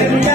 Aleluya.